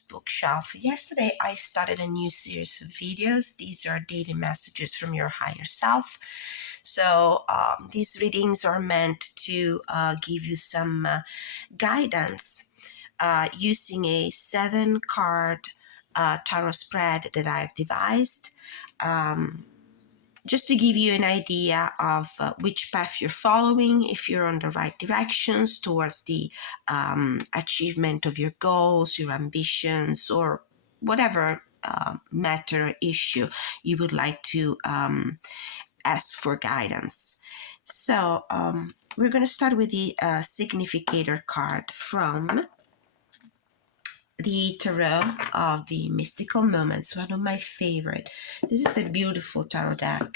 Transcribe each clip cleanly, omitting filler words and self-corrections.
Bookshelf. Yesterday, I started a new series of videos. These are daily messages from your higher self. So, these readings are meant to give you some guidance using a 7 card tarot spread that I've devised. Just to give you an idea of which path you're following, if you're on the right directions towards the achievement of your goals, your ambitions, or whatever matter issue you would like to ask for guidance. So, we're going to start with the significator card from the Tarot of the Mystical Moments, one of my favorite. This is a beautiful tarot deck.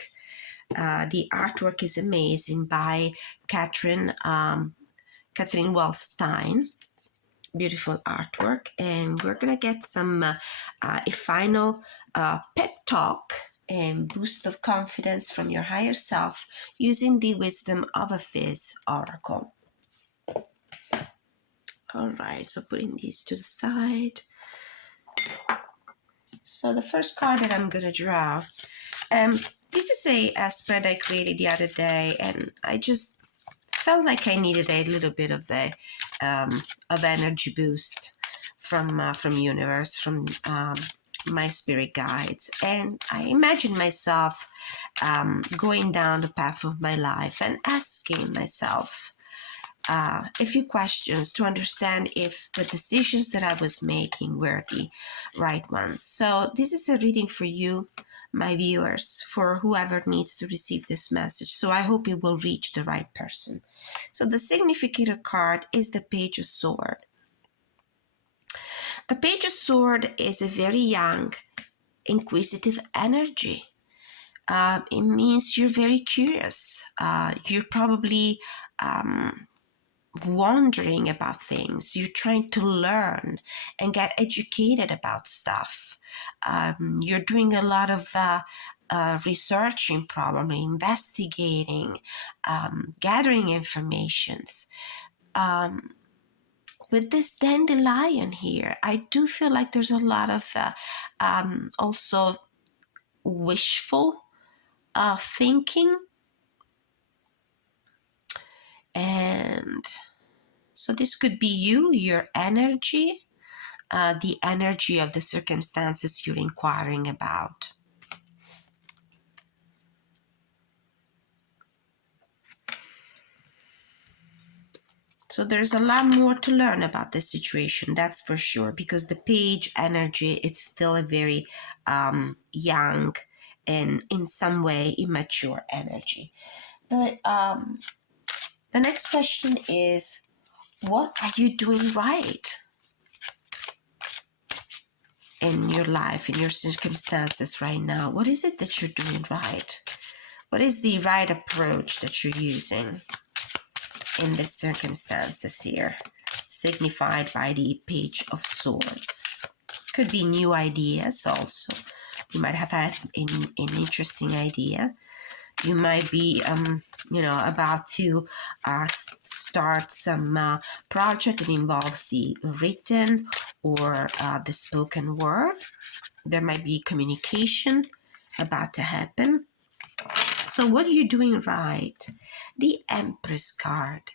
The artwork is amazing by Catherine Wellstein. Beautiful artwork, and we're gonna get some a final pep talk and boost of confidence from your higher self using the Wisdom of a Fizz oracle. All right, so putting these to the side. So the first card that I'm gonna draw, this is a spread I created the other day, and I just felt like I needed a little bit of energy boost from universe, from my spirit guides, and I imagined myself going down the path of my life and asking myself a few questions to understand if the decisions that I was making were the right ones. So this is a reading for you, my viewers, for whoever needs to receive this message. So I hope it will reach the right person. So the significator card is the Page of Swords. The Page of Swords is a very young, inquisitive energy. It means you're very curious. You're probably wondering about things. You're trying to learn and get educated about stuff. You're doing a lot of researching, probably investigating, gathering informations. With this dandelion here, I do feel like there's a lot of also wishful thinking. And so this could be you, your energy, the energy of the circumstances you're inquiring about. So there's a lot more to learn about this situation, that's for sure, because the page energy, it's still a very young and in some way immature energy. The next question is, what are you doing right in your life, in your circumstances right now? What is it that you're doing right? What is the right approach that you're using in the circumstances here, signified by the Page of Swords? Could be new ideas also. You might have had an interesting idea. You might be, about to start some project that involves the written or the spoken word. There might be communication about to happen. So what are you doing right? The Empress card.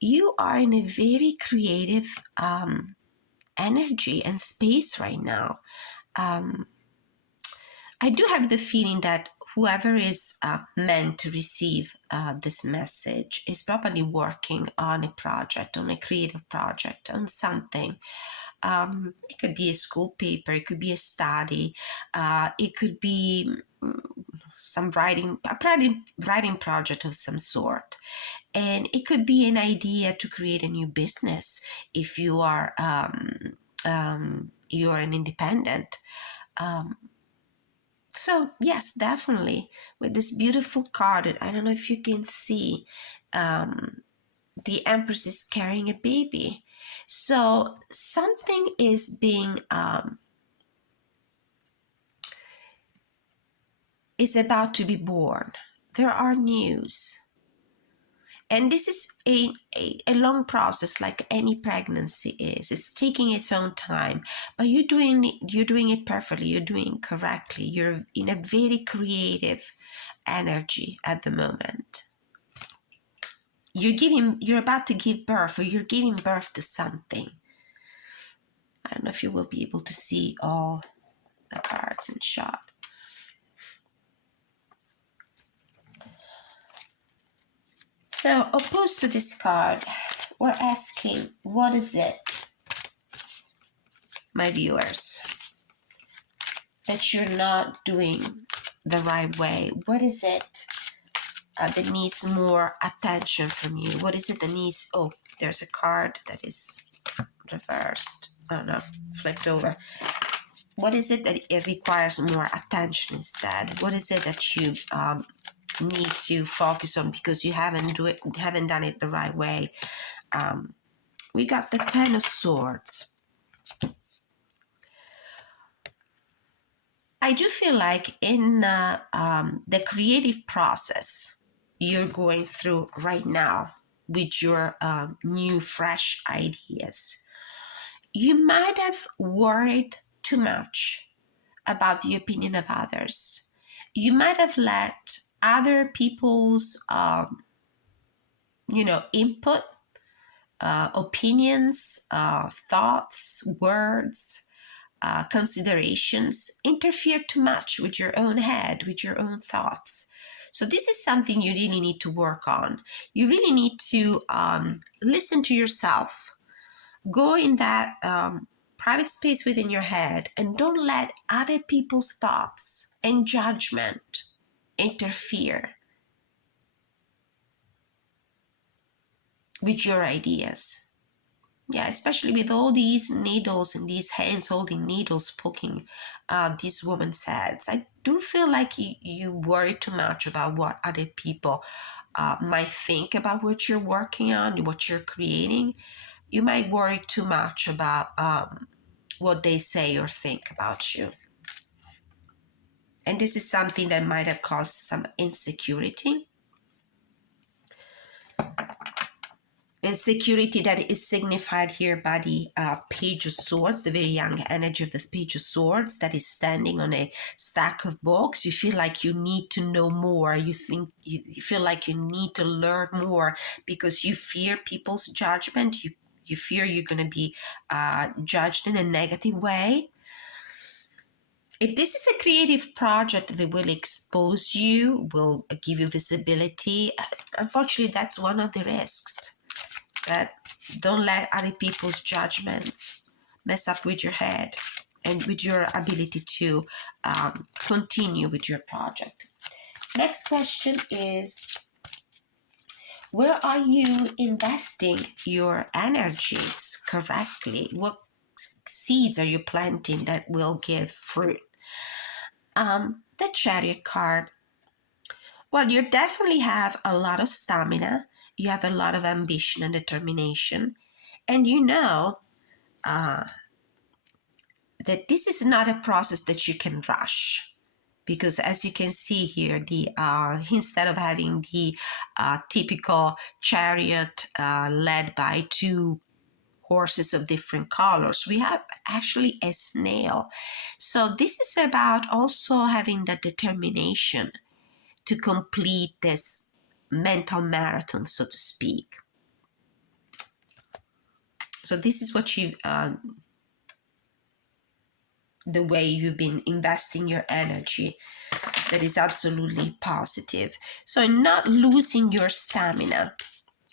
You are in a very creative energy and space right now. I do have the feeling that whoever is meant to receive this message is probably working on a project, on a creative project, on something. It could be a school paper, it could be a study, it could be some writing project of some sort. And it could be an idea to create a new business if you are you're an independent. So yes, definitely with this beautiful card, I don't know if you can see, the Empress is carrying a baby. So something is being is about to be born. There are news. And this is a long process, like any pregnancy is. It's taking its own time, but you're doing it perfectly. You're doing it correctly. You're in a very creative energy at the moment. You're about to give birth, or you're giving birth to something. I don't know if you will be able to see all the cards in shot. So, opposed to this card, we're asking, what is it, my viewers, that you're not doing the right way? What is it that needs more attention from you? What is it that needs, oh, there's a card that is reversed. Oh no, flipped over. What is it that it requires more attention instead? What is it that you need to focus on because you haven't done it the right way? We got the Ten of Swords. I do feel like in the creative process you're going through right now with your new, fresh ideas, you might have worried too much about the opinion of others. You might have let other people's, input, opinions, thoughts, words, considerations interfere too much with your own head, with your own thoughts. So this is something you really need to work on. You really need to listen to yourself. Go in that private space within your head and don't let other people's thoughts and judgment interfere with your ideas. Yeah, especially with all these needles and these hands holding needles poking these women's heads. I do feel like you worry too much about what other people might think about what you're working on, what you're creating. You might worry too much about what they say or think about you. And this is something that might have caused some insecurity. Insecurity that is signified here by the Page of Swords, the very young energy of this Page of Swords that is standing on a stack of books. You feel like you need to know more. You feel like you need to learn more because you fear people's judgment. You fear you're going to be judged in a negative way. If this is a creative project that will expose you, will give you visibility, unfortunately, that's one of the risks. That don't let other people's judgments mess up with your head and with your ability to continue with your project. Next question is, where are you investing your energies correctly? What seeds are you planting that will give fruit? The Chariot card. Well, you definitely have a lot of stamina. You have a lot of ambition and determination. And you know that this is not a process that you can rush. Because as you can see here, the instead of having the typical chariot led by two horses of different colors, we have actually a snail. So this is about also having the determination to complete this mental marathon, so to speak. So this is what the way you've been investing your energy, that is absolutely positive. So not losing your stamina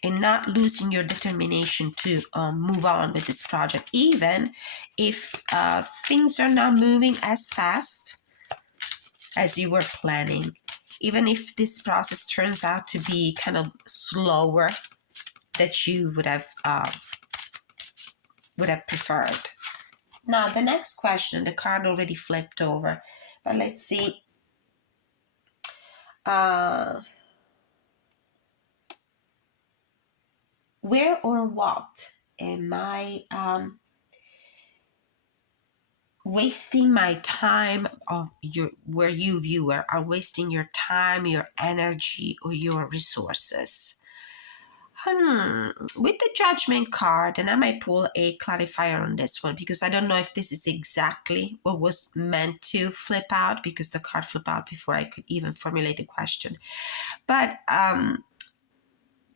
and not losing your determination to move on with this project, even if things are not moving as fast as you were planning, even if this process turns out to be kind of slower that you would have preferred. Now, the next question, the card already flipped over, but let's see. Where or what am I wasting my time, where you, viewer, are wasting your time, your energy, or your resources? With the Judgment card, and I might pull a clarifier on this one because I don't know if this is exactly what was meant to flip out, because the card flipped out before I could even formulate a question. But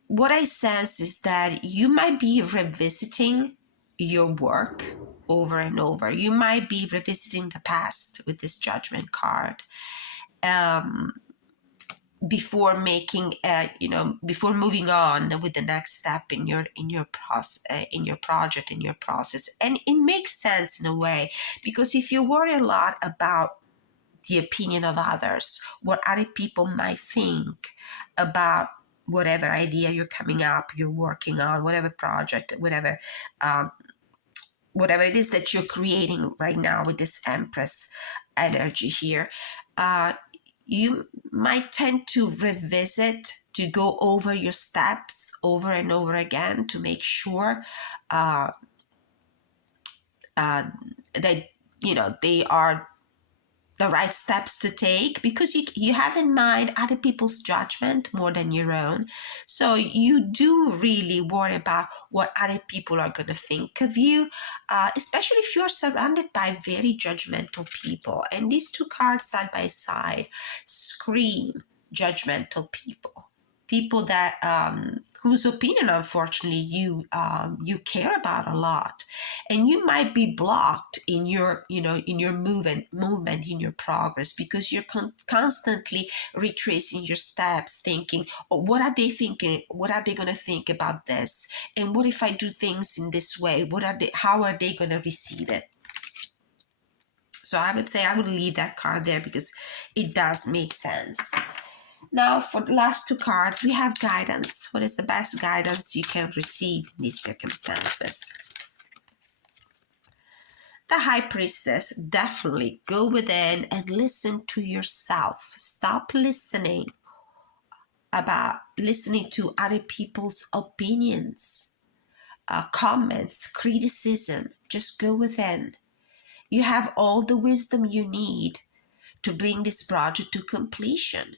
what I sense is that you might be revisiting your work over and over. You might be revisiting the past with this Judgment card. Before making before moving on with the next step in your process, in your project, in your process. And it makes sense in a way, because if you worry a lot about the opinion of others, what other people might think about whatever idea you're coming up, you're working on, whatever project, whatever it is that you're creating right now with this Empress energy here, you might tend to revisit, to go over your steps over and over again to make sure that they are the right steps to take, because you have in mind other people's judgment more than your own. So you do really worry about what other people are going to think of you, especially if you are surrounded by very judgmental people. And these two cards side by side scream judgmental people that whose opinion, unfortunately, you care about a lot. And you might be blocked in your movement in your progress, because you're constantly retracing your steps, thinking, oh, what are they thinking, what are they going to think about this, and what if I do things in this way, how are they going to receive it? So I would say I would leave that card there because it does make sense. Now, for the last two cards, we have guidance. What is the best guidance you can receive in these circumstances? The High Priestess, definitely go within and listen to yourself. Stop listening to other people's opinions, comments, criticism. Just go within. You have all the wisdom you need to bring this project to completion.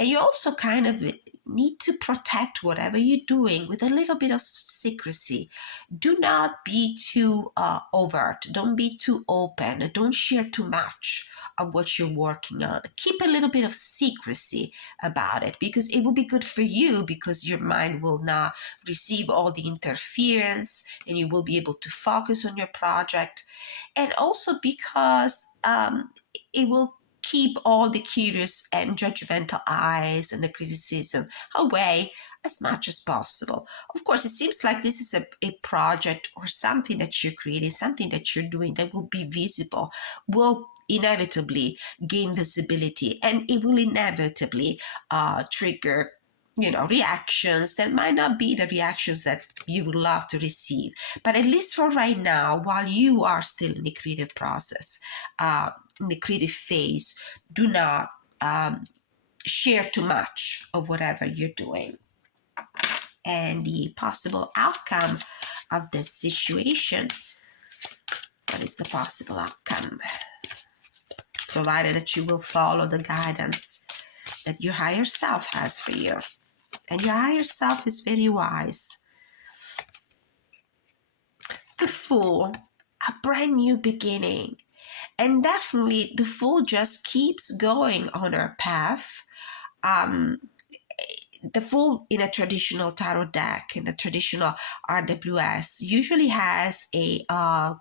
And you also kind of need to protect whatever you're doing with a little bit of secrecy. Do not be too overt. Don't be too open. Don't share too much of what you're working on. Keep a little bit of secrecy about it, because it will be good for you, because your mind will not receive all the interference and you will be able to focus on your project. And also because it will keep all the curious and judgmental eyes and the criticism away as much as possible. Of course, it seems like this is a project or something that you're creating, something that you're doing that will be visible, will inevitably gain visibility, and it will inevitably trigger reactions that might not be the reactions that you would love to receive. But at least for right now, while you are still in the creative process, in the creative phase, do not share too much of whatever you're doing. And the possible outcome of this situation, what is the possible outcome? Provided that you will follow the guidance that your higher self has for you. And your higher self is very wise. The Fool, a brand new beginning. And definitely the Fool just keeps going on her path. The Fool in a traditional tarot deck, in a traditional RWS, usually has a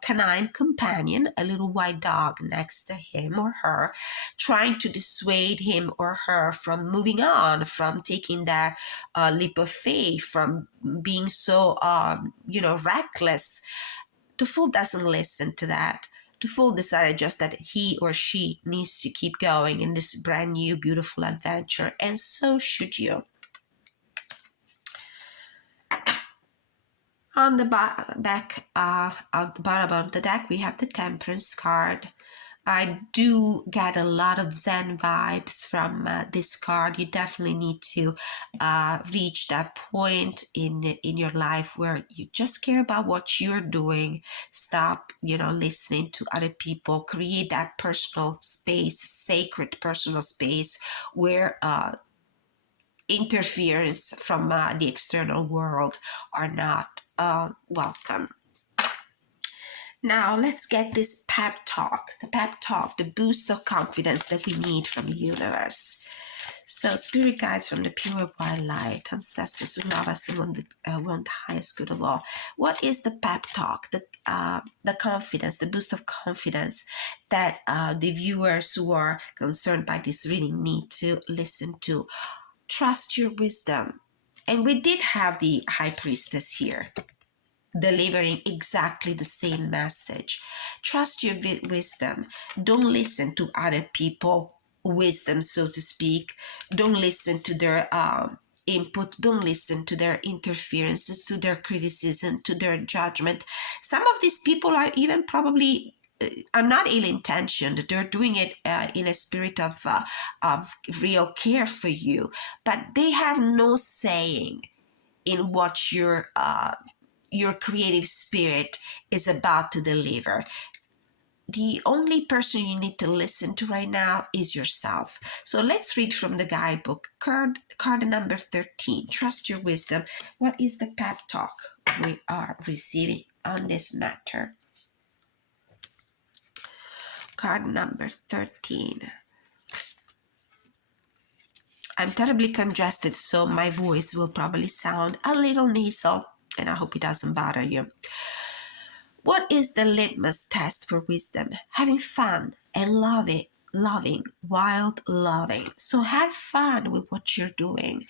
canine companion, a little white dog next to him or her, trying to dissuade him or her from moving on, from taking that leap of faith, from being so, reckless. The Fool doesn't listen to that. The Fool decided just that he or she needs to keep going in this brand new, beautiful adventure, and so should you. On the back, at the bottom of the deck, we have the Temperance card. I do get a lot of Zen vibes from this card. You definitely need to reach that point in your life where you just care about what you're doing. Stop, listening to other people. Create that personal space, sacred personal space, where interference from the external world are not welcome. Now let's get this pep talk, the boost of confidence that we need from the universe. So, spirit guides from the pure white light, ancestors who love us and want the highest good of all. What is the pep talk, the confidence, the boost of confidence that the viewers who are concerned by this reading need to listen to? Trust your wisdom. And we did have the High Priestess here, delivering exactly the same message. Trust your wisdom. Don't listen to other people' wisdom, so to speak. Don't listen to their input. Don't listen to their interferences, to their criticism, to their judgment. Some of these people are even probably are not ill-intentioned. They're doing it in a spirit of real care for you, but they have no saying in what your creative spirit is about to deliver. The only person you need to listen to right now is yourself. So let's read from the guidebook. Card number 13, Trust Your Wisdom. What is the pep talk we are receiving on this matter? Card number 13. I'm terribly congested, so my voice will probably sound a little nasal, and I hope it doesn't bother you. What is the litmus test for wisdom? Having fun and loving, wild loving. So have fun with what you're doing.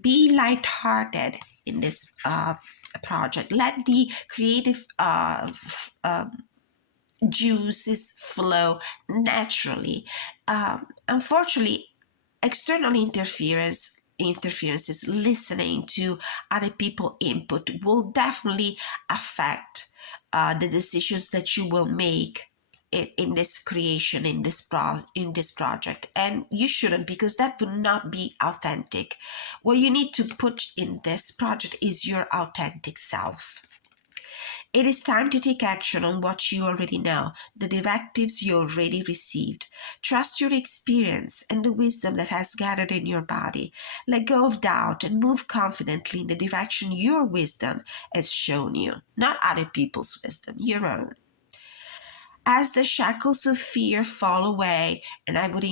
Be lighthearted in this project. Let the creative juices flow naturally. Unfortunately, external interferences, listening to other people's input will definitely affect the decisions that you will make in this creation, in this project. And you shouldn't, because that would not be authentic. What you need to put in this project is your authentic self. It is time to take action on what you already know, the directives you already received. Trust your experience and the wisdom that has gathered in your body. Let go of doubt and move confidently in the direction your wisdom has shown you, not other people's wisdom, your own. As the shackles of fear fall away, and I would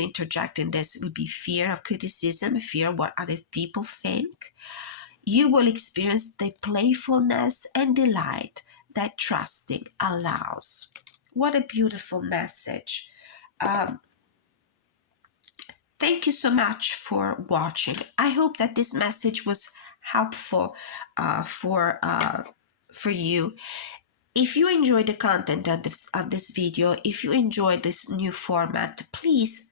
interject in this, it would be fear of criticism, fear of what other people think, you will experience the playfulness and delight that trusting allows. What a beautiful message. Thank you so much for watching. I hope that this message was helpful for you. If you enjoyed the content of this video, if you enjoyed this new format, please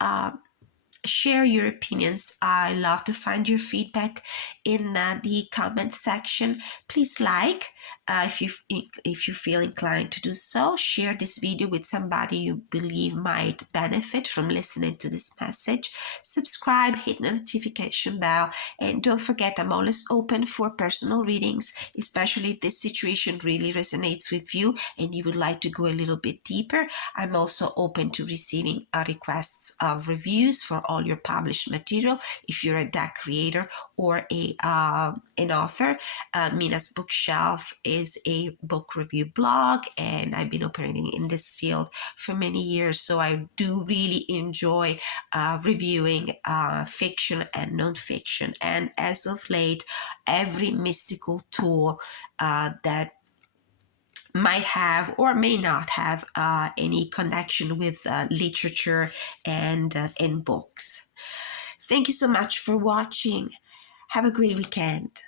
share your opinions. I love to find your feedback in the comment section. Please like if you feel inclined to do so. Share this video with somebody you believe might benefit from listening to this message. Subscribe, hit the notification bell, and don't forget, I'm always open for personal readings, especially if this situation really resonates with you and you would like to go a little bit deeper. I'm also open to receiving requests of reviews for all your published material. If you're a deck creator or an author, Mina's Bookshelf is a book review blog, and I've been operating in this field for many years, so I do really enjoy reviewing fiction and nonfiction, and as of late, every mystical tool that might have or may not have any connection with literature and books. Thank you so much for watching. Have a great weekend.